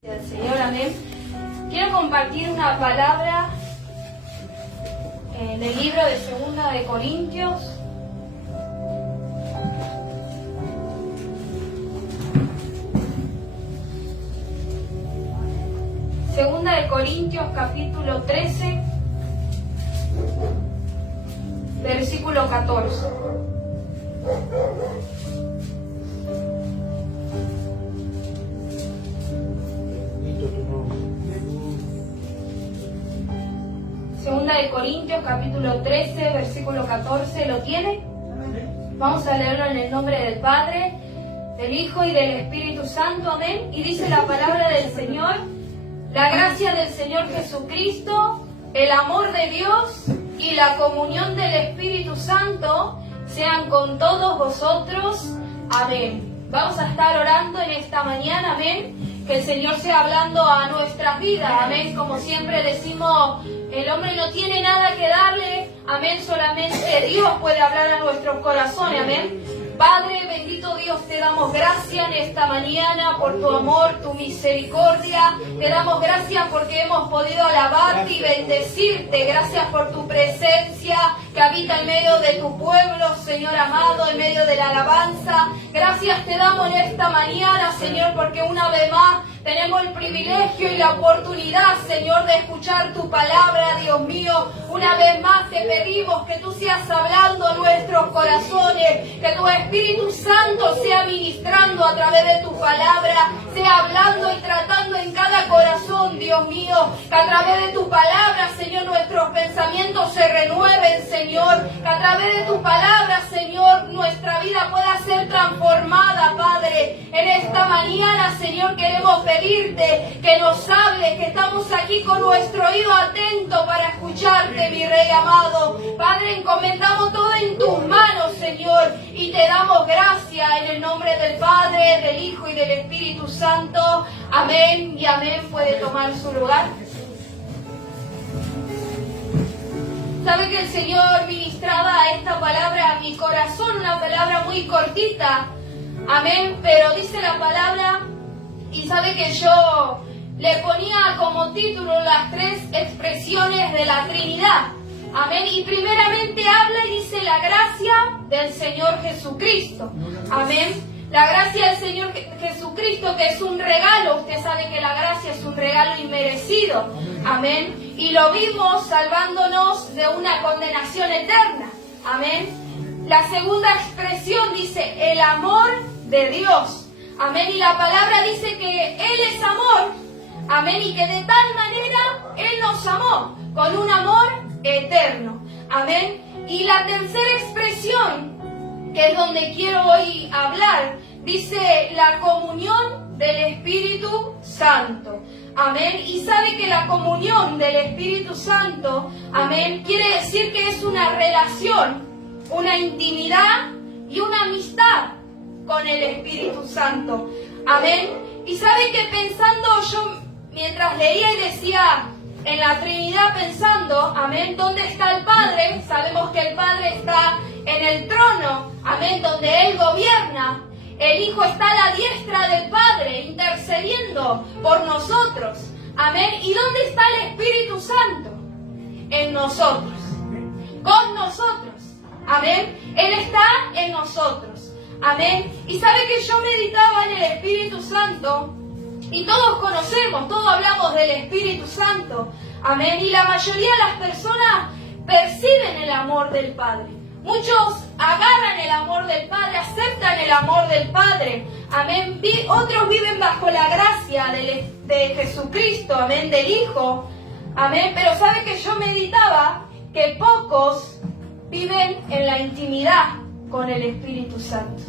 Del Señor, amén. Quiero compartir una palabra en el libro de Segunda de Corintios. Segunda de Corintios, capítulo 13, versículo 14. Segunda de Corintios, capítulo 13, versículo 14. ¿Lo tiene? Vamos a leerlo en el nombre del Padre, del Hijo y del Espíritu Santo. Amén. Y dice la palabra del Señor: la gracia del Señor Jesucristo, el amor de Dios y la comunión del Espíritu Santo sean con todos vosotros. Amén. Vamos a estar orando en esta mañana. Amén. Que el Señor sea hablando a nuestras vidas. Amén. Como siempre decimos, el hombre no tiene nada que darle. Amén. Solamente Dios puede hablar a nuestros corazones. Amén. Padre, bendito Dios, te damos gracias en esta mañana por tu amor, tu misericordia. Te damos gracias porque hemos podido alabarte y bendecirte. Gracias por tu presencia que habita en medio de tu pueblo, Señor amado, en medio de la alabanza. Gracias te damos en esta mañana, Señor, porque una vez más tenemos el privilegio y la oportunidad, Señor, de escuchar tu palabra, Dios mío. Una vez más te pedimos que tú seas hablando a nuestros corazones, que tu Espíritu Santo sea ministrando a través de tu palabra, sea hablando y tratando en cada corazón, Dios mío. Que a través de tu palabra, Señor, nuestros pensamientos se renueven, Señor. Que a través de tu palabra, Señor, nuestra vida pueda ser transformada, Padre. En esta mañana, Señor, queremos pedirte que nos hables, que estamos aquí con nuestro oído atento para escucharte, mi Rey amado. Padre, encomendamos todo en tus manos, Señor, y te damos gracias en el nombre del Padre, del Hijo y del Espíritu Santo. Amén y amén. Puede tomar su lugar. Sabe que el Señor ministraba esta palabra a mi corazón, una palabra muy cortita. Amén, pero dice la palabra, y sabe que yo le ponía como título las tres expresiones de la Trinidad. Amén, y primeramente habla y dice la gracia del Señor Jesucristo. Amén. La gracia del Señor Jesucristo, que es un regalo. Usted sabe que la gracia es un regalo inmerecido. Amén. Y lo vimos salvándonos de una condenación eterna. Amén. La segunda expresión dice el amor de Dios. Amén. Y la palabra dice que Él es amor. Amén. Y que de tal manera Él nos amó con un amor eterno. Amén. Y la tercera expresión, que es donde quiero hoy hablar, dice la comunión del Espíritu Santo. Amén. Y sabe que la comunión del Espíritu Santo, amén, quiere decir que es una relación, una intimidad y una amistad con el Espíritu Santo. Amén. Y sabe que pensando yo, mientras leía y decía en la Trinidad, pensando, amén, ¿dónde está el Padre? Sabemos que el Padre está en el trono, amén, donde Él gobierna. El Hijo está a la diestra del Padre, intercediendo por nosotros. Amén. ¿Y dónde está el Espíritu Santo? En nosotros. Con nosotros. Amén. Él está en nosotros. Amén. Y sabe que yo meditaba en el Espíritu Santo, y todos conocemos, todos hablamos del Espíritu Santo. Amén. Y la mayoría de las personas perciben el amor del Padre. Muchos agarran el amor del Padre, aceptan el amor del Padre. Amén. Otros viven bajo la gracia de Jesucristo, amén, del Hijo. Amén. Pero sabe que yo meditaba que pocos viven en la intimidad con el Espíritu Santo.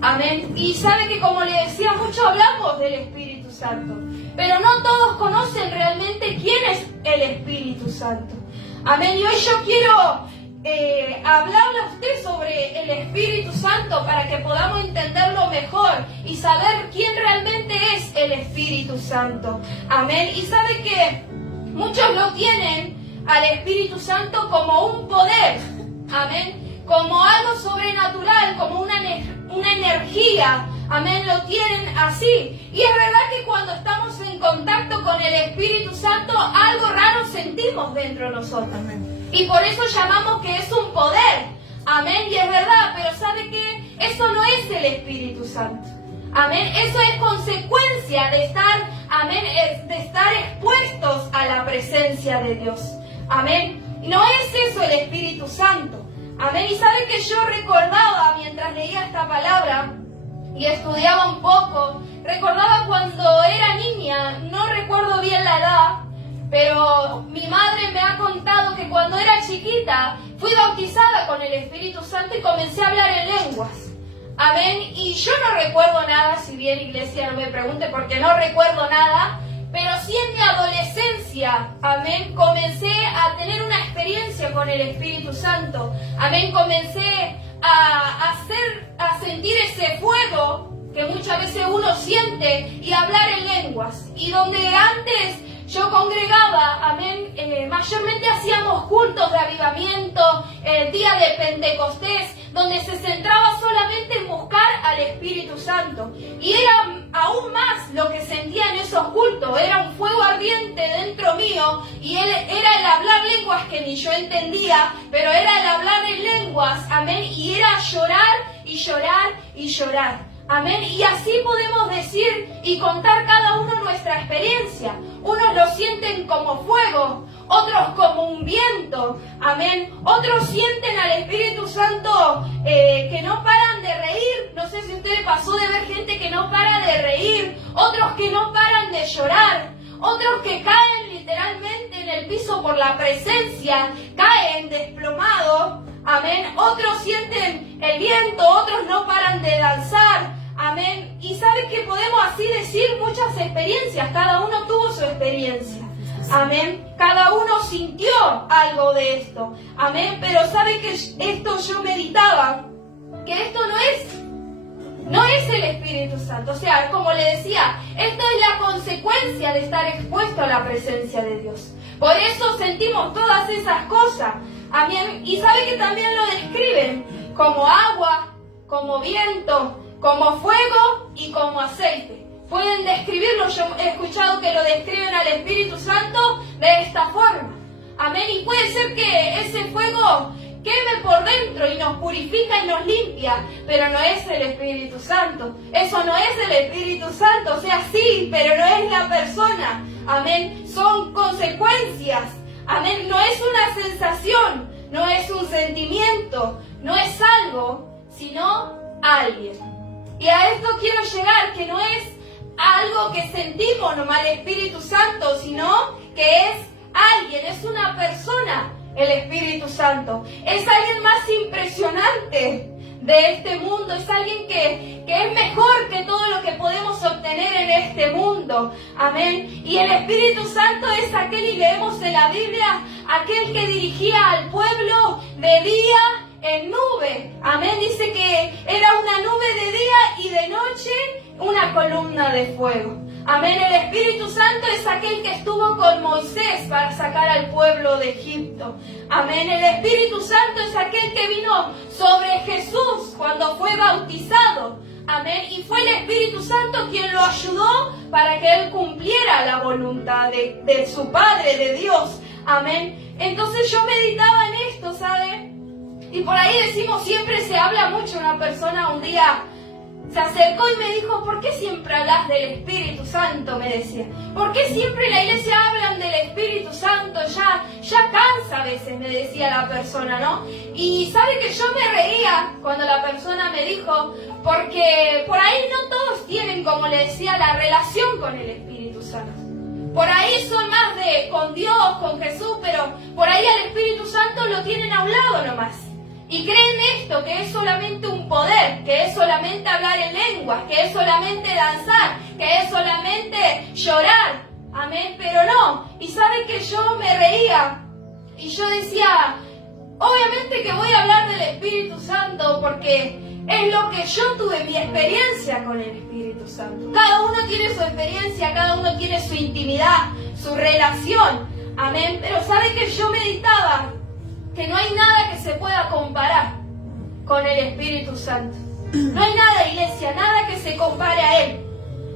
Amén. Y sabe que, como le decía, mucho hablamos del Espíritu Santo, pero no todos conocen realmente quién es el Espíritu Santo. Amén. Y hoy yo quiero hablarle a usted sobre el Espíritu Santo para que podamos entenderlo mejor y saber quién realmente es el Espíritu Santo. Amén. Y sabe que muchos lo tienen al Espíritu Santo como un poder. Amén. Como algo sobrenatural, como una energía. Amén, lo tienen así. Y es verdad que cuando estamos en contacto Espíritu Santo, algo raro sentimos dentro de nosotros. Y por eso llamamos que es un poder. Amén. Y es verdad, pero ¿sabe qué? Eso no es el Espíritu Santo. Amén. Eso es consecuencia de estar, amén, de estar expuestos a la presencia de Dios. Amén. No es eso el Espíritu Santo. Amén. Y sabe que yo recordaba mientras leía esta palabra y estudiaba un poco, recordaba cuando era niña, no recuerdo bien la edad, pero mi madre me ha contado que cuando era chiquita fui bautizada con el Espíritu Santo y comencé a hablar en lenguas. Amén. Y yo no recuerdo nada, si bien iglesia no me pregunte porque no recuerdo nada, pero sí en mi adolescencia, amén, comencé a tener una experiencia con el Espíritu Santo. Amén. Comencé a sentir ese fuego que muchas veces uno siente y hablar en lenguas. Y donde antes yo congregaba, amén, mayormente hacíamos cultos de avivamiento, el día de Pentecostés, donde se centraba solamente en buscar al Espíritu Santo. Y era aún más lo que sentía en esos cultos, era un fuego ardiente dentro mío, y era el hablar lenguas que ni yo entendía, pero era el hablar en lenguas, amén, y era llorar y llorar y llorar. Amén. Y así podemos decir y contar cada uno nuestra experiencia. Unos lo sienten como fuego, otros como un viento. Amén. Otros sienten al Espíritu Santo que no paran de reír. No sé si a usted pasó de ver gente que no para de reír. Otros que no paran de llorar. Otros que caen literalmente en el piso por la presencia. Caen desplomados. Amén. Otros sienten el viento, otros no paran de danzar. Amén. Y sabe que podemos así decir muchas experiencias. Cada uno tuvo su experiencia. Amén. Cada uno sintió algo de esto. Amén. Pero sabe que esto yo meditaba, que esto no es el Espíritu Santo. O sea, como le decía, esto es la consecuencia de estar expuesto a la presencia de Dios. Por eso sentimos todas esas cosas. Amén. Y sabe que también lo describen como agua, como viento, como fuego y como aceite. Pueden describirlo, yo he escuchado que lo describen al Espíritu Santo de esta forma. Amén. Y puede ser que ese fuego queme por dentro y nos purifica y nos limpia, pero no es el Espíritu Santo. Eso no es el Espíritu Santo. O sea, sí, pero no es la persona. Amén. Son consecuencias. Amén. No es una sensación, no es un sentimiento, no es algo, sino alguien. Y a esto quiero llegar, que no es algo que sentimos nomás el Espíritu Santo, sino que es alguien, es una persona, el Espíritu Santo. Es alguien más impresionante de este mundo, es alguien que es mejor que todo lo que podemos obtener en este mundo. Amén. Y el Espíritu Santo es aquel, y leemos en la Biblia, aquel que dirigía al pueblo de día en nube. Amén. Dice que era una nube de día y de noche una columna de fuego. Amén. El Espíritu Santo es aquel que estuvo con Moisés para sacar al pueblo de Egipto. Amén. El Espíritu Santo es aquel que vino sobre Jesús cuando fue bautizado. Amén. Y fue el Espíritu Santo quien lo ayudó para que él cumpliera la voluntad de su Padre, de Dios. Amén. Entonces yo meditaba en esto, ¿sabe? Y por ahí decimos, siempre se habla mucho. Una persona un día se acercó y me dijo, ¿por qué siempre hablas del Espíritu Santo? Me decía. ¿Por qué siempre en la iglesia hablan del Espíritu Santo? Ya cansa a veces, me decía la persona, ¿no? Y sabe que yo me reía cuando la persona me dijo, porque por ahí no todos tienen, como le decía, la relación con el Espíritu Santo. Por ahí son más de con Dios, con Jesús, pero por ahí al Espíritu Santo lo tienen a un lado nomás. Y creen esto, que es solamente un poder, que es solamente hablar en lenguas, que es solamente danzar, que es solamente llorar. Amén, pero no. Y sabe que yo me reía y yo decía, obviamente que voy a hablar del Espíritu Santo porque es lo que yo tuve, mi experiencia con el Espíritu Santo. Cada uno tiene su experiencia, cada uno tiene su intimidad, su relación. Amén, pero sabe que yo meditaba que no hay nada que se pueda comparar con el Espíritu Santo. No hay nada, iglesia, nada que se compare a Él.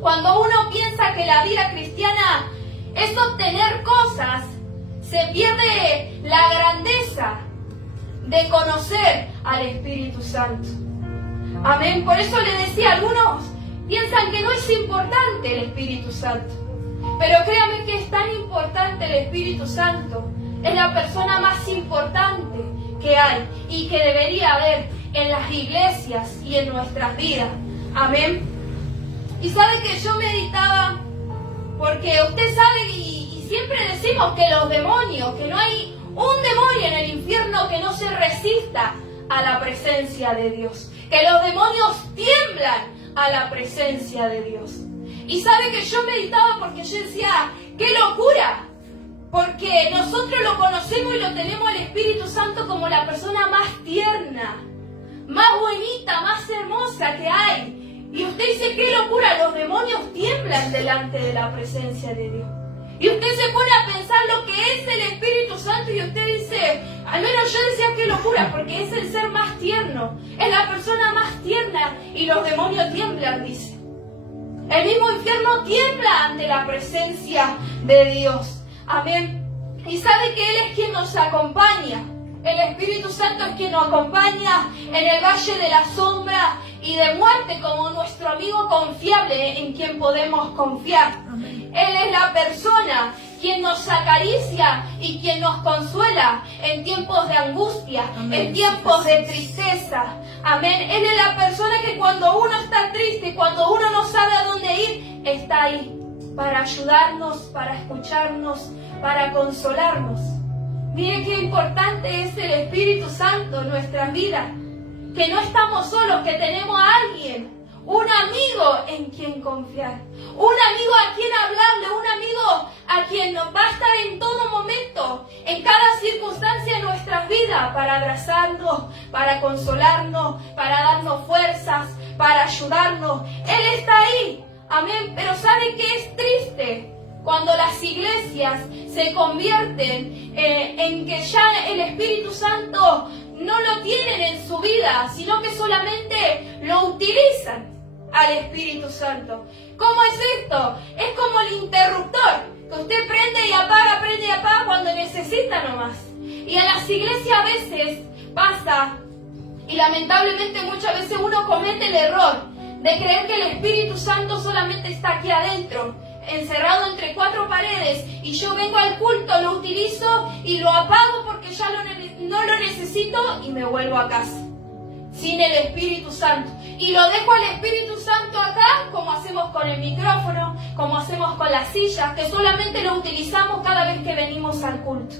Cuando uno piensa que la vida cristiana es obtener cosas, se pierde la grandeza de conocer al Espíritu Santo. Amén. Por eso le decía, algunos piensan que no es importante el Espíritu Santo. Pero créame que es tan importante el Espíritu Santo. Es la persona más importante que hay y que debería haber en las iglesias y en nuestras vidas. Amén. Y sabe que yo meditaba, porque usted sabe y siempre decimos que los demonios, que no hay un demonio en el infierno que no se resista a la presencia de Dios. Que los demonios tiemblan a la presencia de Dios. Y sabe que yo meditaba porque yo decía, ¡qué locura! Porque nosotros lo conocemos y lo tenemos al Espíritu Santo como la persona más tierna, más bonita, más hermosa que hay. Y usted dice, ¡qué locura! Los demonios tiemblan delante de la presencia de Dios. Y usted se pone a pensar lo que es el Espíritu Santo y usted dice, al menos yo decía qué locura, porque es el ser más tierno, es la persona más tierna y los demonios tiemblan, dice. El mismo infierno tiembla ante la presencia de Dios. Amén. Y sabe que Él es quien nos acompaña. El Espíritu Santo es quien nos acompaña en el valle de la sombra y de muerte como nuestro amigo confiable en quien podemos confiar. Amén. Él es la persona quien nos acaricia y quien nos consuela en tiempos de angustia, amén, en tiempos de tristeza. Amén. Él es la persona que cuando uno está triste, cuando uno no sabe a dónde ir, está ahí para ayudarnos, para escucharnos, para consolarnos. Miren qué importante es el Espíritu Santo en nuestras vidas. Que no estamos solos, que tenemos a alguien, un amigo en quien confiar, un amigo a quien hablarle, un amigo a quien nos va a estar en todo momento, en cada circunstancia de nuestras vidas, para abrazarnos, para consolarnos, para darnos fuerzas, para ayudarnos. Él está ahí, amén. Pero ¿sabe qué es triste? Cuando las iglesias se convierten en que ya el Espíritu Santo no lo tienen en su vida, sino que solamente lo utilizan al Espíritu Santo. ¿Cómo es esto? Es como el interruptor, que usted prende y apaga cuando necesita nomás. Y en las iglesias a veces pasa, y lamentablemente muchas veces uno comete el error de creer que el Espíritu Santo solamente está aquí adentro, encerrado entre cuatro paredes, y yo vengo al culto, lo utilizo y lo apago porque ya no lo necesito y me vuelvo a casa sin el Espíritu Santo. Y lo dejo al Espíritu Santo acá, como hacemos con el micrófono, como hacemos con las sillas, que solamente lo utilizamos cada vez que venimos al culto.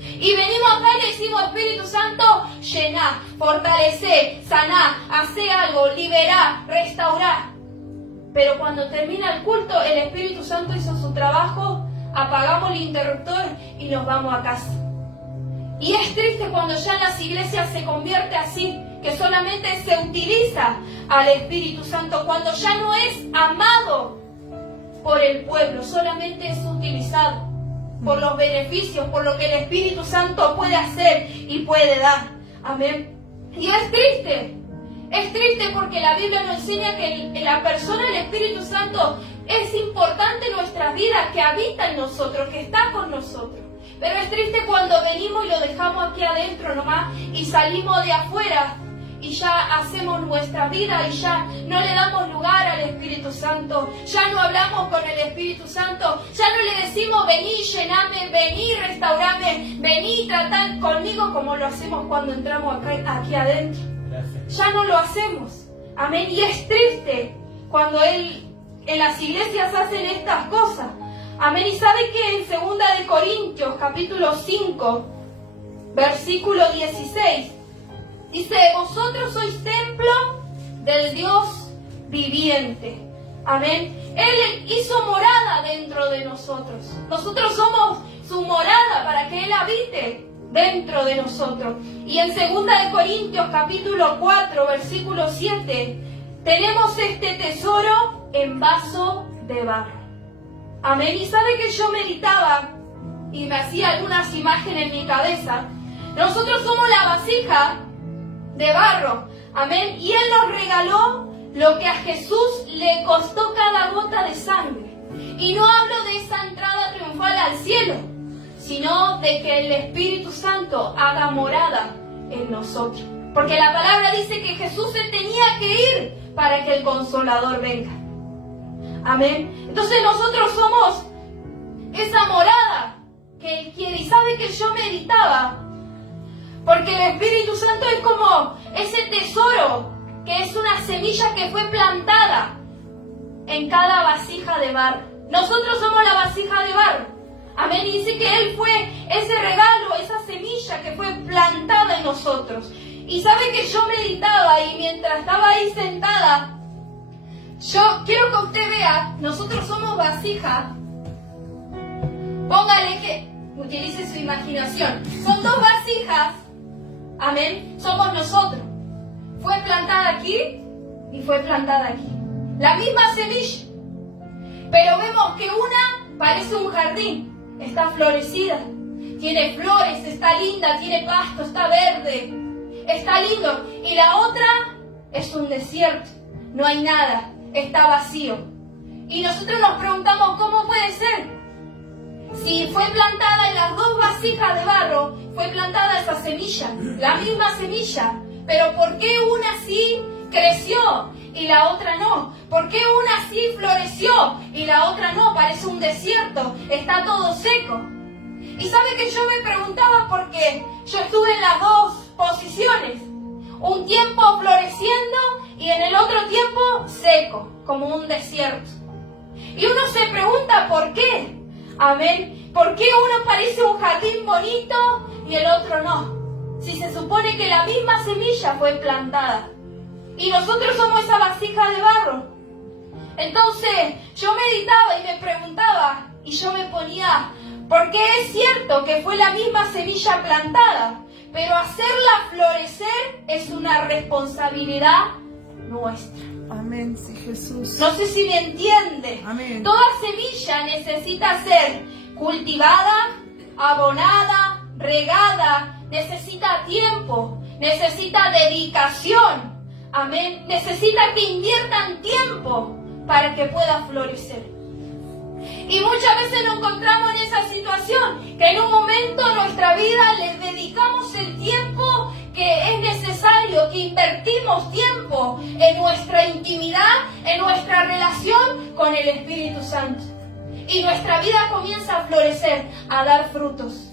Y venimos acá y le decimos, Espíritu Santo, llená, fortalecé, saná, hacé algo, liberá, restaurá. Pero cuando termina el culto, el Espíritu Santo hizo su trabajo, apagamos el interruptor y nos vamos a casa. Y es triste cuando ya en las iglesias se convierte así, que solamente se utiliza al Espíritu Santo, cuando ya no es amado por el pueblo, solamente es utilizado por los beneficios, por lo que el Espíritu Santo puede hacer y puede dar. Amén. Y es triste porque la Biblia nos enseña que la persona del Espíritu Santo es importante en nuestras vidas, que habita en nosotros, que está con nosotros. Pero es triste cuando venimos y lo dejamos aquí adentro nomás y salimos de afuera y ya hacemos nuestra vida y ya no le damos lugar al Espíritu Santo, ya no hablamos con el Espíritu Santo, ya no le decimos vení, llename, vení, restaurame, vení, tratad conmigo como lo hacemos cuando entramos aquí adentro. Ya no lo hacemos. Amén. Y es triste cuando en las iglesias hacen estas cosas. Amén. Y sabe que en 2 de Corintios, capítulo 5, versículo 16, dice, vosotros sois templo del Dios viviente. Amén. Él hizo morada dentro de nosotros. Nosotros somos su morada para que Él habite dentro de nosotros. Y en 2 de Corintios, capítulo 4, versículo 7, tenemos este tesoro en vaso de barro. Amén. Y sabe que yo meditaba y me hacía algunas imágenes en mi cabeza. Nosotros somos la vasija de barro. Amén. Y Él nos regaló lo que a Jesús le costó cada gota de sangre. Y no hablo de esa entrada triunfal al cielo, sino de que el Espíritu Santo haga morada en nosotros. Porque la palabra dice que Jesús se tenía que ir para que el Consolador venga. Amén. Entonces nosotros somos esa morada que Él quiere. Y sabe que yo meditaba, porque el Espíritu Santo es como ese tesoro, que es una semilla que fue plantada en cada vasija de barro. Nosotros somos la vasija de barro. Amén. Y dice que Él fue ese regalo, esa semilla que fue plantada en nosotros. Y sabe que yo meditaba, y mientras estaba ahí sentada, yo quiero que usted vea, nosotros somos vasija. Póngale que utilice su imaginación. Son dos vasijas. Amén. Somos nosotros. Fue plantada aquí y fue plantada aquí. La misma semilla. Pero vemos que una parece un jardín. Está florecida. Tiene flores, está linda, tiene pasto, está verde. Está lindo. Y la otra es un desierto. No hay nada. Está vacío. Y nosotros nos preguntamos, ¿cómo puede ser? Si fue plantada en las dos vasijas de barro, fue plantada esa semilla, la misma semilla. Pero ¿por qué una sí creció y la otra no? ¿Por qué una sí floreció y la otra no? Parece un desierto, está todo seco. Y sabe que yo me preguntaba porque yo estuve en las dos posiciones. Un tiempo floreciendo y en el otro tiempo seco, como un desierto. Y uno se pregunta ¿por qué? Amén. ¿Por qué uno parece un jardín bonito y el otro no? Si se supone que la misma semilla fue plantada. Y nosotros somos esa vasija de barro. Entonces yo meditaba y me preguntaba y yo me ponía, porque es cierto que fue la misma semilla plantada, pero hacerla florecer es una responsabilidad nuestra. Amén, sí, Jesús. No sé si me entiende. Amén. Toda semilla necesita ser cultivada, abonada, regada, necesita tiempo, necesita dedicación. Amén. Necesita que inviertan tiempo para que pueda florecer. Y muchas veces nos encontramos en esa situación, que en un momento de nuestra vida le dedicamos el tiempo que es necesario, que invertimos tiempo en nuestra intimidad, en nuestra relación con el Espíritu Santo. Y nuestra vida comienza a florecer, a dar frutos.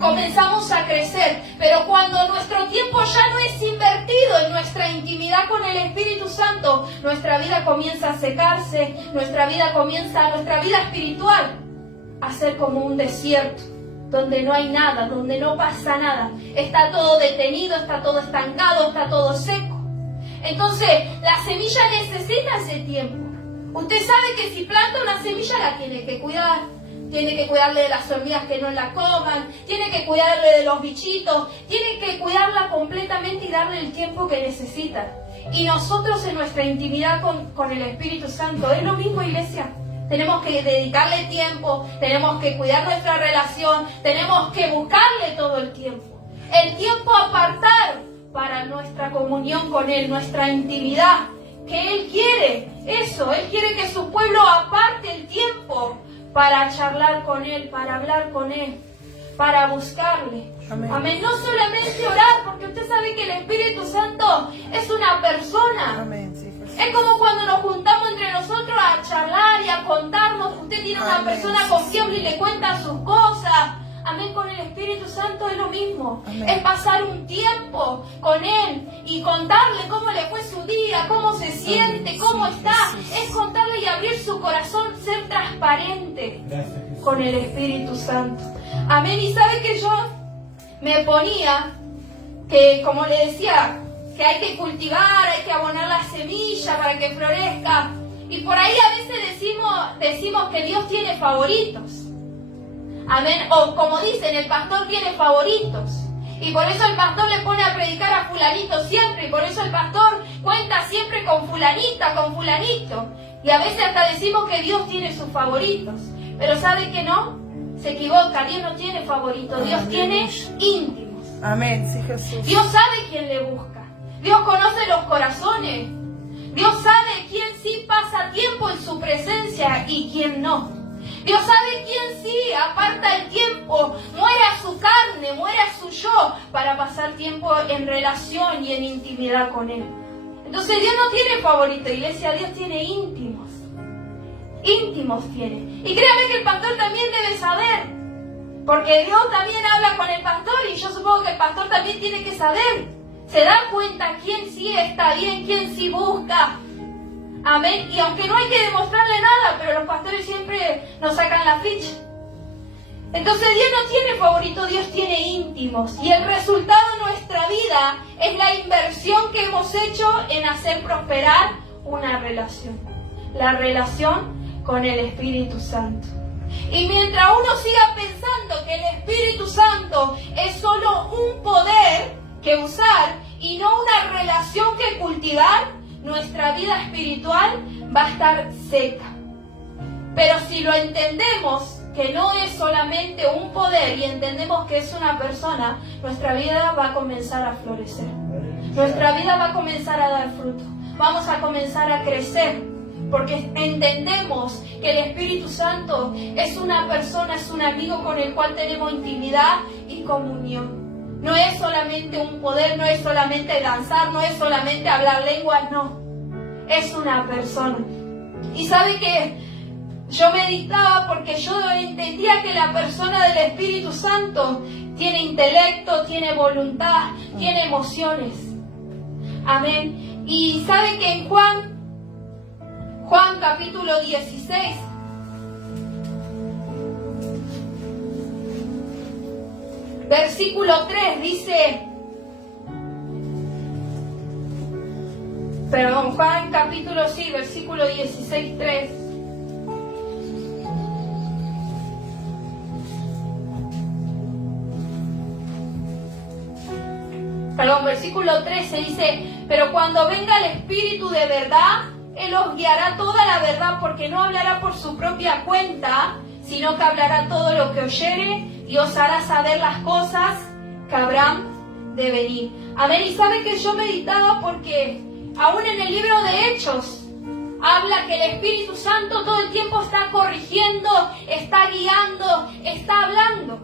Comenzamos a crecer, pero cuando nuestro tiempo ya no es invertido en nuestra intimidad con el Espíritu Santo, nuestra vida comienza a secarse, nuestra vida espiritual a ser como un desierto, donde no hay nada, donde no pasa nada. Está todo detenido, está todo estancado, está todo seco. Entonces, la semilla necesita ese tiempo. Usted sabe que si planta una semilla la tiene que cuidar. Tiene que cuidarle de las hormigas que no la coman, tiene que cuidarle de los bichitos, tiene que cuidarla completamente y darle el tiempo que necesita. Y nosotros en nuestra intimidad con el Espíritu Santo, es lo mismo, iglesia. Tenemos que dedicarle tiempo, tenemos que cuidar nuestra relación, tenemos que buscarle todo el tiempo. El tiempo a apartar para nuestra comunión con Él, nuestra intimidad, que Él quiere eso, Él quiere que su pueblo aparte el tiempo para charlar con Él, para hablar con Él, para buscarle. Amén. Amén. No solamente orar, porque usted sabe que el Espíritu Santo es una persona. Amén, sí, Jesús. Es como cuando nos juntamos entre nosotros a charlar y a contarnos. Usted tiene una Amén. persona confiable y le cuenta sus cosas. Amén. Con el Espíritu Santo es lo mismo. Amén. Es pasar un tiempo con Él y contarle cómo le fue su día, cómo se siente, Amén. cómo Sí, está. Jesús. Es contarle y abrir su corazón, ser transparente Gracias. con el Espíritu Santo. Amén. Y sabe que yo me ponía que, como le decía, que hay que cultivar, hay que abonar la semilla para que florezca. Y por ahí a veces decimos que Dios tiene favoritos. Amén. O como dicen, el pastor tiene favoritos. Y por eso el pastor le pone a predicar a fulanito siempre. Y por eso el pastor cuenta siempre con fulanita, con fulanito. Y a veces hasta decimos que Dios tiene sus favoritos. Pero ¿sabe que no? Se equivoca. Dios no tiene favoritos. Dios Amén. tiene íntimos. Amén, sí, Jesús. Dios sabe quién le busca. Dios conoce los corazones. Dios sabe quién sí pasa tiempo en su presencia y quién no. Dios sabe quién sí aparta el tiempo, muere a su carne, muere a su yo para pasar tiempo en relación y en intimidad con Él. Entonces Dios no tiene favorito, iglesia, Dios tiene íntimos. Íntimos tiene. Y créame que el pastor también debe saber, porque Dios también habla con el pastor y yo supongo que el pastor también tiene que saber. Se da cuenta quién sí está bien, quién sí busca. Amén. Y aunque no hay que demostrarle nada, pero los pastores siempre nos sacan la ficha. Entonces Dios no tiene favorito, Dios tiene íntimos. Y el resultado de nuestra vida es la inversión que hemos hecho en hacer prosperar una relación. La relación con el Espíritu Santo. Y mientras uno siga pensando que el Espíritu Santo es solo un poder que usar y no una relación que cultivar, nuestra vida espiritual va a estar seca. Pero si lo entendemos, que no es solamente un poder y entendemos que es una persona, nuestra vida va a comenzar a florecer. Nuestra vida va a comenzar a dar fruto. Vamos a comenzar a crecer. Porque entendemos que el Espíritu Santo es una persona, es un amigo con el cual tenemos intimidad y comunión. No es solamente un poder, no es solamente danzar, no es solamente hablar lenguas, no. Es una persona. Y sabe que yo meditaba porque yo entendía que la persona del Espíritu Santo tiene intelecto, tiene voluntad, tiene emociones. Amén. Y sabe que en Juan capítulo 16, versículo 3 dice, Juan capítulo versículo 16, 3. Versículo 13 dice, pero cuando venga el Espíritu de verdad, Él os guiará toda la verdad, porque no hablará por su propia cuenta, sino que hablará todo lo que oyere y os hará saber las cosas que habrán de venir. Amén. Y sabe que yo meditaba porque aún en el libro de Hechos habla que el Espíritu Santo todo el tiempo está corrigiendo, está guiando, está hablando.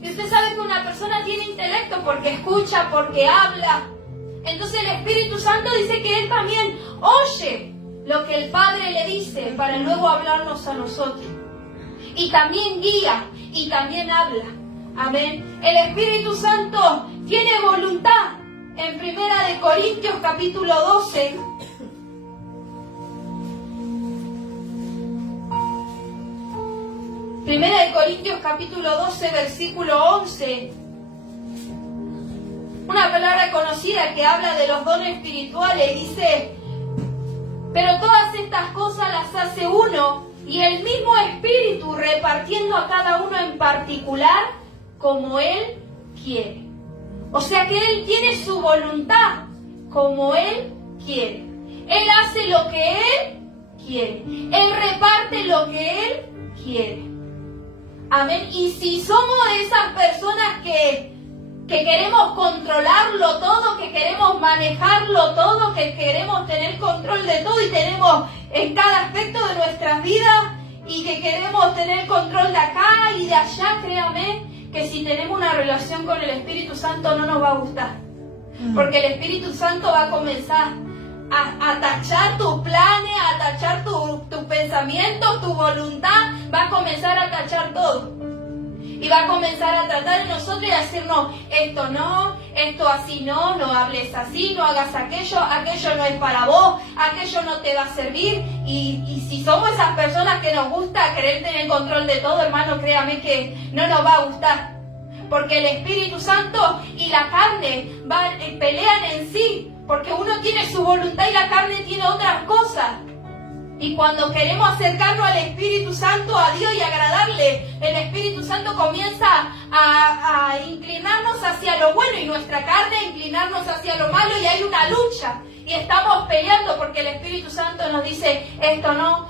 Y usted sabe que una persona tiene intelecto porque escucha, porque habla. Entonces el Espíritu Santo dice que Él también oye lo que el Padre le dice para luego hablarnos a nosotros. Y también guía y también habla. Amén. El Espíritu Santo tiene voluntad. En 1 Corintios capítulo 12. Primera de Corintios capítulo 12, versículo 11. Una palabra conocida que habla de los dones espirituales. Dice, pero todas estas cosas las hace uno y el mismo Espíritu repartiendo a cada uno en particular como Él quiere. O sea que Él tiene su voluntad como Él quiere. Él hace lo que Él quiere. Él reparte lo que Él quiere. Amén. Y si somos de esas personas que queremos controlarlo todo, que queremos manejarlo todo, que queremos tener control de todo y tenemos en cada aspecto de nuestras vidas y que queremos tener control de acá y de allá, créame que si tenemos una relación con el Espíritu Santo no nos va a gustar. Porque el Espíritu Santo va a comenzar a tachar tus planes, a tachar tus pensamientos, tu voluntad, va a comenzar a tachar todo. Y va a comenzar a tratar de nosotros y a decirnos, esto no, esto así no hables así, no hagas aquello, aquello no es para vos, aquello no te va a servir. Y si somos esas personas que nos gusta querer tener control de todo, hermano, créame que no nos va a gustar. Porque el Espíritu Santo y la carne pelean en sí, porque uno tiene su voluntad y la carne tiene otras cosas. Y cuando queremos acercarnos al Espíritu Santo, a Dios y agradarle, el Espíritu Santo comienza a inclinarnos hacia lo bueno y nuestra carne a inclinarnos hacia lo malo y hay una lucha. Y estamos peleando porque el Espíritu Santo nos dice esto no,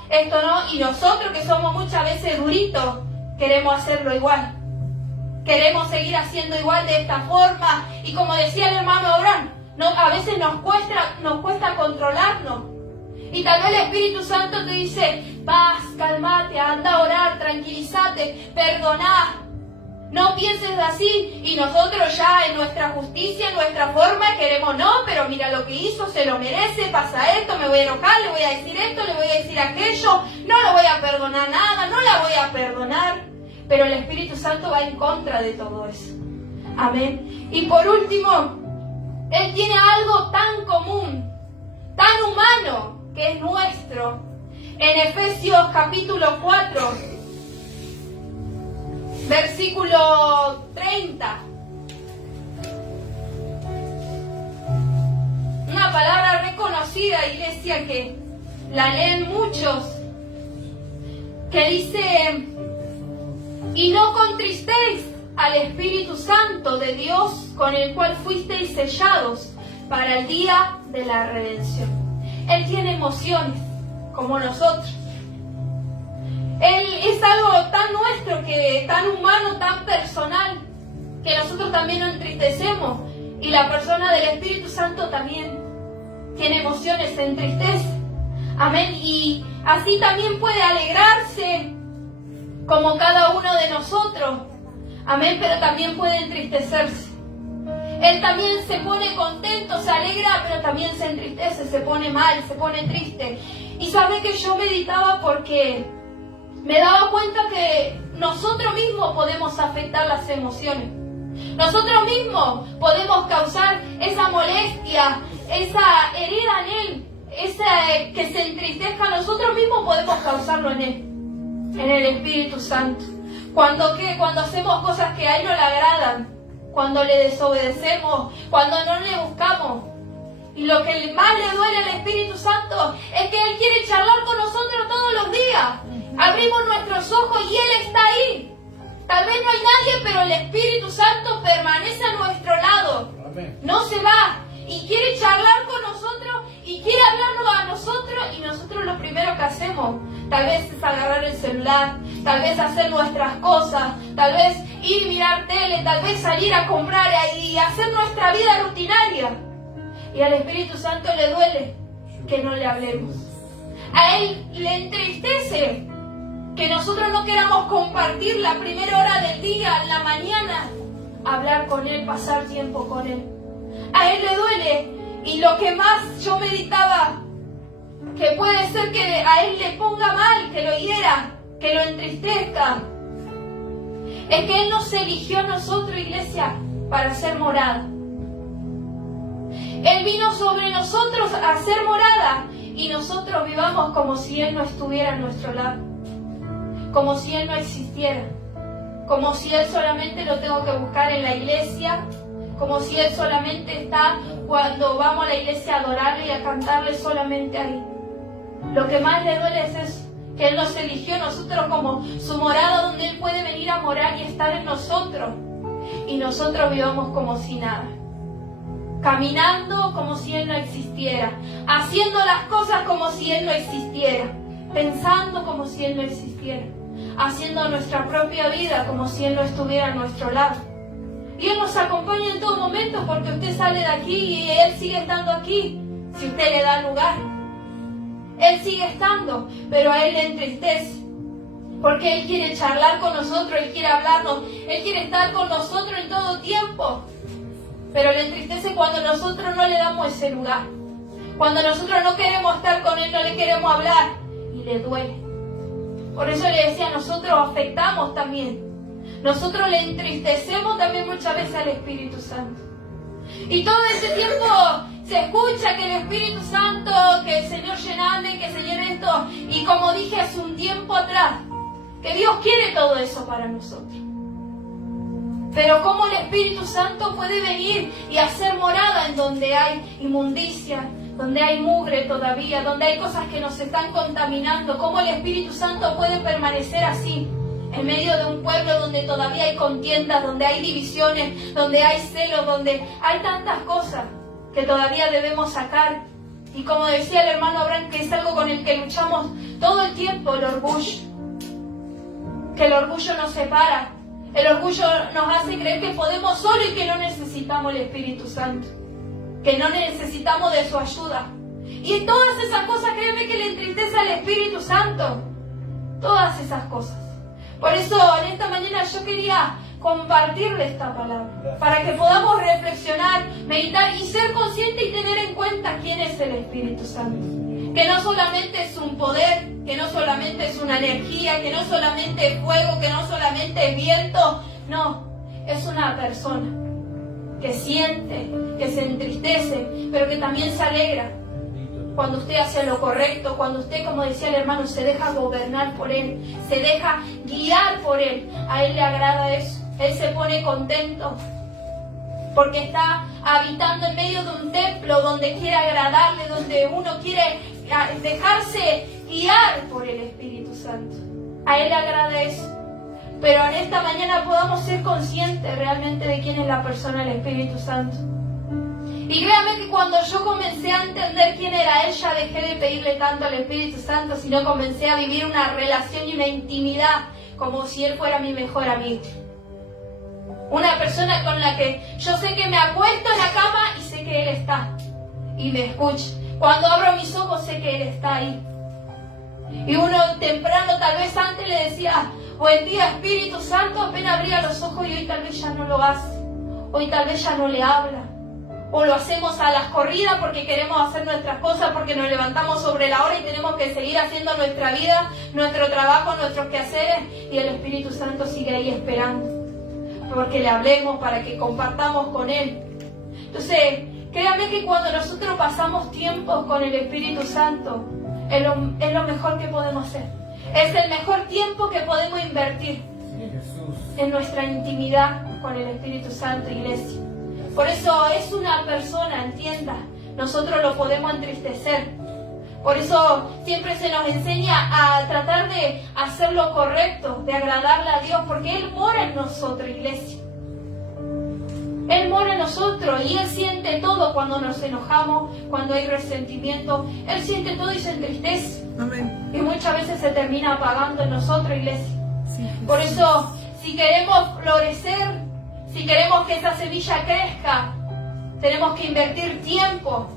y nosotros que somos muchas veces duritos, queremos hacerlo igual. Queremos seguir haciendo igual de esta forma. Y como decía el hermano Abraham, a veces nos cuesta controlarnos. Y tal vez el Espíritu Santo te dice, paz, calmate, anda a orar, tranquilízate, perdoná. No pienses así. Y nosotros ya en nuestra justicia, en nuestra forma, queremos, no, pero mira lo que hizo, se lo merece, pasa esto, me voy a enojar, le voy a decir esto, le voy a decir aquello, no lo voy a perdonar nada, no la voy a perdonar. Pero el Espíritu Santo va en contra de todo eso. Amén. Y por último, Él tiene algo tan común, tan humano, que es nuestro. En Efesios capítulo 4, versículo 30. Una palabra reconocida, iglesia, que la leen muchos, que dice, y no contristéis al Espíritu Santo de Dios, con el cual fuisteis sellados para el día de la redención. Él tiene emociones, como nosotros. Él es algo tan nuestro, tan humano, tan personal, que nosotros también nos entristecemos. Y la persona del Espíritu Santo también tiene emociones, se entristece. Amén. Y así también puede alegrarse, como cada uno de nosotros. Amén. Pero también puede entristecerse. Él también se pone contento, se alegra, pero también se entristece, se pone mal, se pone triste. Y sabe que yo meditaba porque me daba cuenta que nosotros mismos podemos afectar las emociones. Nosotros mismos podemos causar esa molestia, esa herida en Él, esa que se entristezca. Nosotros mismos podemos causarlo en Él, en el Espíritu Santo. Cuando hacemos cosas que a Él no le agradan, cuando le desobedecemos, cuando no le buscamos. Y lo que más le duele al Espíritu Santo es que Él quiere charlar con nosotros todos los días. Abrimos nuestros ojos y Él está ahí. Tal vez no hay nadie, pero el Espíritu Santo permanece a nuestro lado. No se va. Y quiere charlar con nosotros y quiere hablarnos a nosotros. Y nosotros lo primero que hacemos, tal vez es agarrar el celular, tal vez hacer nuestras cosas, tal vez ir a mirar tele, tal vez salir a comprar y hacer nuestra vida rutinaria. Y al Espíritu Santo le duele que no le hablemos. A Él le entristece que nosotros no queramos compartir la primera hora del día, en la mañana, hablar con Él, pasar tiempo con Él. A Él le duele. Y lo que más yo meditaba, que puede ser que a Él le ponga mal, que lo hiera, que lo entristezca, es que Él nos eligió a nosotros, iglesia, para ser morada. Él vino sobre nosotros a ser morada y nosotros vivamos como si Él no estuviera a nuestro lado, como si Él no existiera, como si Él solamente lo tengo que buscar en la iglesia, como si Él solamente está cuando vamos a la iglesia a adorarle y a cantarle solamente ahí. Lo que más le duele es eso, que Él nos eligió a nosotros como su morada, donde Él puede venir a morar y estar en nosotros, y nosotros vivamos como si nada, caminando como si Él no existiera, haciendo las cosas como si Él no existiera, pensando como si Él no existiera, haciendo nuestra propia vida como si Él no estuviera a nuestro lado. Y Él nos acompaña en todo momento, porque usted sale de aquí y Él sigue estando aquí, si usted le da lugar. Él sigue estando, pero a Él le entristece, porque Él quiere charlar con nosotros, Él quiere hablarnos, Él quiere estar con nosotros en todo tiempo. Pero le entristece cuando nosotros no le damos ese lugar, cuando nosotros no queremos estar con Él, no le queremos hablar, y le duele. Por eso le decía, nosotros afectamos también, nosotros le entristecemos también muchas veces al Espíritu Santo. Y todo este tiempo se escucha que el Espíritu Santo, que el Señor llename, que el Señor esto, y como dije hace un tiempo atrás, que Dios quiere todo eso para nosotros. Pero cómo el Espíritu Santo puede venir y hacer morada en donde hay inmundicia, donde hay mugre todavía, donde hay cosas que nos están contaminando. Cómo el Espíritu Santo puede permanecer así, en medio de un pueblo donde todavía hay contiendas, donde hay divisiones, donde hay celos, donde hay tantas cosas que todavía debemos sacar. Y como decía el hermano Abraham, que es algo con el que luchamos todo el tiempo, el orgullo. Que el orgullo nos separa. El orgullo nos hace creer que podemos solo y que no necesitamos el Espíritu Santo, que no necesitamos de su ayuda. Y todas esas cosas, créeme que le entristece al Espíritu Santo. Todas esas cosas. Por eso en esta mañana yo quería compartirle esta palabra, para que podamos reflexionar, meditar y ser conscientes y tener en cuenta quién es el Espíritu Santo. Que no solamente es un poder, que no solamente es una energía, que no solamente es fuego, que no solamente es viento. No, es una persona que siente, que se entristece, pero que también se alegra cuando usted hace lo correcto, cuando usted, como decía el hermano, se deja gobernar por Él, se deja guiar por Él. A Él le agrada eso. Él se pone contento porque está habitando en medio de un templo donde quiere agradarle, donde uno quiere dejarse guiar por el Espíritu Santo. A Él le agrada eso. Pero en esta mañana podamos ser conscientes realmente de quién es la persona del Espíritu Santo. Y créame que cuando yo comencé a entender quién era Él, ya dejé de pedirle tanto al Espíritu Santo, sino comencé a vivir una relación y una intimidad como si Él fuera mi mejor amigo. Una persona con la que yo sé que me acuesto en la cama y sé que Él está y me escucha. Cuando abro mis ojos sé que Él está ahí. Y uno temprano, tal vez antes le decía, buen día Espíritu Santo, apenas abría los ojos y hoy tal vez ya no lo hace. Hoy tal vez ya no le habla. O lo hacemos a las corridas porque queremos hacer nuestras cosas, porque nos levantamos sobre la hora y tenemos que seguir haciendo nuestra vida, nuestro trabajo, nuestros quehaceres, y el Espíritu Santo sigue ahí esperando, porque le hablemos, para que compartamos con Él. Entonces, créame que cuando nosotros pasamos tiempos con el Espíritu Santo, es lo mejor que podemos hacer. Es el mejor tiempo que podemos invertir en nuestra intimidad con el Espíritu Santo, iglesia. Por eso es una persona, entienda, nosotros lo podemos entristecer. Por eso siempre se nos enseña a tratar de hacer lo correcto, de agradarle a Dios, porque Él mora en nosotros, iglesia. Él mora en nosotros y Él siente todo cuando nos enojamos, cuando hay resentimiento. Él siente todo y se entristece. Amén. Y muchas veces se termina apagando en nosotros, iglesia. Sí, Por eso, si queremos florecer, si queremos que esa semilla crezca, tenemos que invertir tiempo,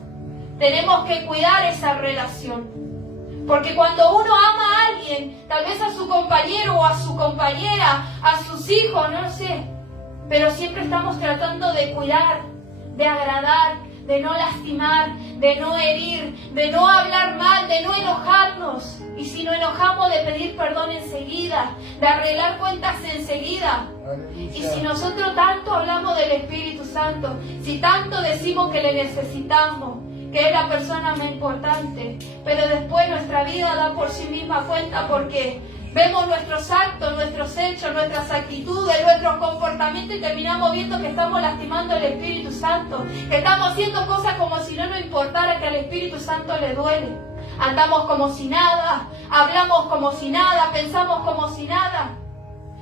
tenemos que cuidar esa relación. Porque cuando uno ama a alguien, tal vez a su compañero o a su compañera, a sus hijos, no lo sé, pero siempre estamos tratando de cuidar, de agradar, de no lastimar, de no herir, de no hablar mal, de no enojarnos. Y si nos enojamos, de pedir perdón enseguida, de arreglar cuentas enseguida. Y si nosotros tanto hablamos del Espíritu Santo, si tanto decimos que le necesitamos, que es la persona más importante, pero después nuestra vida da por sí misma cuenta, porque vemos nuestros actos, nuestros hechos, nuestras actitudes, nuestros comportamientos y terminamos viendo que estamos lastimando al Espíritu Santo, que estamos haciendo cosas como si no nos importara, que al Espíritu Santo le duele. Andamos como si nada, hablamos como si nada, pensamos como si nada,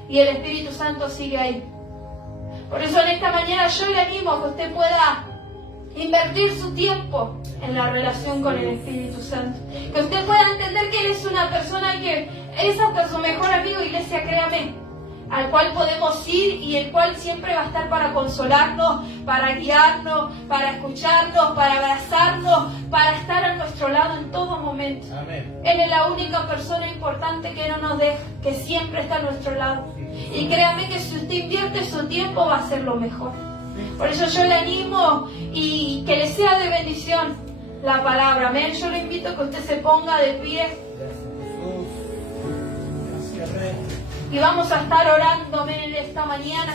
y el Espíritu Santo sigue ahí. Por eso en esta mañana yo le animo a que usted pueda invertir su tiempo en la relación con el Espíritu Santo. Que usted pueda entender que Él es una persona que es hasta su mejor amigo, iglesia, créame, al cual podemos ir y el cual siempre va a estar para consolarnos, para guiarnos, para escucharnos, para abrazarnos, para estar a nuestro lado en todo momento. Amén. Él es la única persona importante que no nos deja, que siempre está a nuestro lado. Y créame que si usted invierte su tiempo va a ser lo mejor. Por eso yo le animo y que le sea de bendición la palabra. Amén. Yo le invito a que usted se ponga de pie. Gracias, Jesús. Gracias, Rey. Y vamos a estar orando, amén, en esta mañana.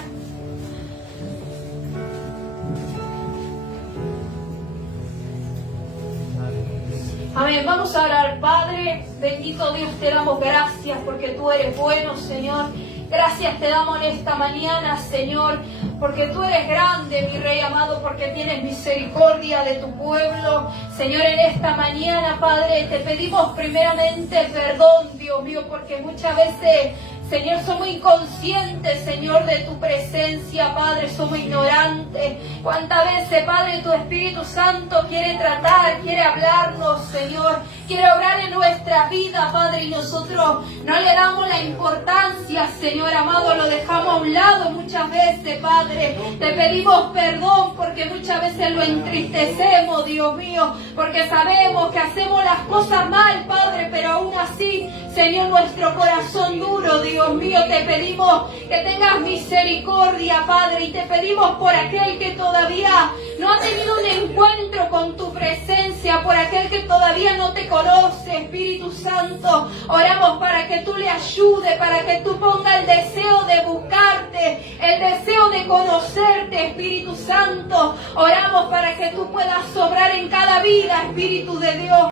Amén, vamos a orar. Padre, bendito Dios, te damos gracias porque tú eres bueno, Señor. Gracias te damos en esta mañana, Señor, porque tú eres grande, mi Rey amado, porque tienes misericordia de tu pueblo. Señor, en esta mañana, Padre, te pedimos primeramente perdón, Dios mío, porque muchas veces, Señor, somos inconscientes, Señor, de tu presencia, Padre, somos ignorantes. ¿Cuántas veces, Padre, tu Espíritu Santo quiere tratar, quiere hablarnos, Señor? quiere obrar en nuestra vida, Padre, y nosotros no le damos la importancia, Señor amado, lo dejamos a un lado muchas veces, Padre. Te pedimos perdón porque muchas veces lo entristecemos, Dios mío, porque sabemos que hacemos las cosas mal, Padre, pero aún así, Señor, nuestro corazón duro, Dios mío, te pedimos que tengas misericordia, Padre, y te pedimos por aquel que todavía no ha tenido un encuentro con tu presencia, por aquel que todavía no te conoce, Espíritu Santo. Oramos para que tú le ayudes, para que tú pongas el deseo de buscarte, el deseo de conocerte, Espíritu Santo. Oramos para que tú puedas obrar en cada vida, Espíritu de Dios.